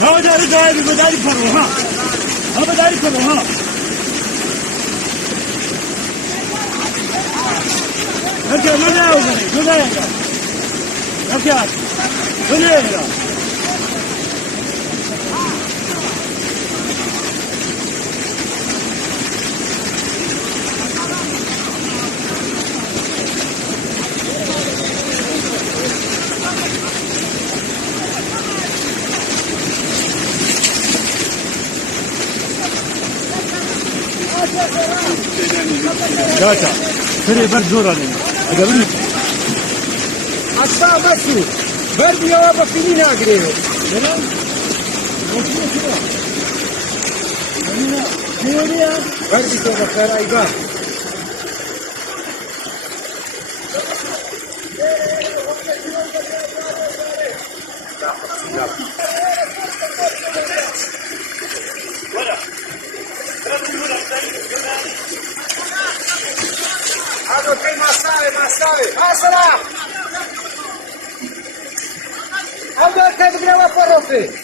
ها بداری داری بداری فرو ها بداری فرو ها هكذا ما داوي هكذا هنا جاتا فري برد زوراني قبلك أصلا مسو برد يا بفيني ناقريه برد تو بخير أيضا هذا في مساوي السلام هذا كذب يا وفروفي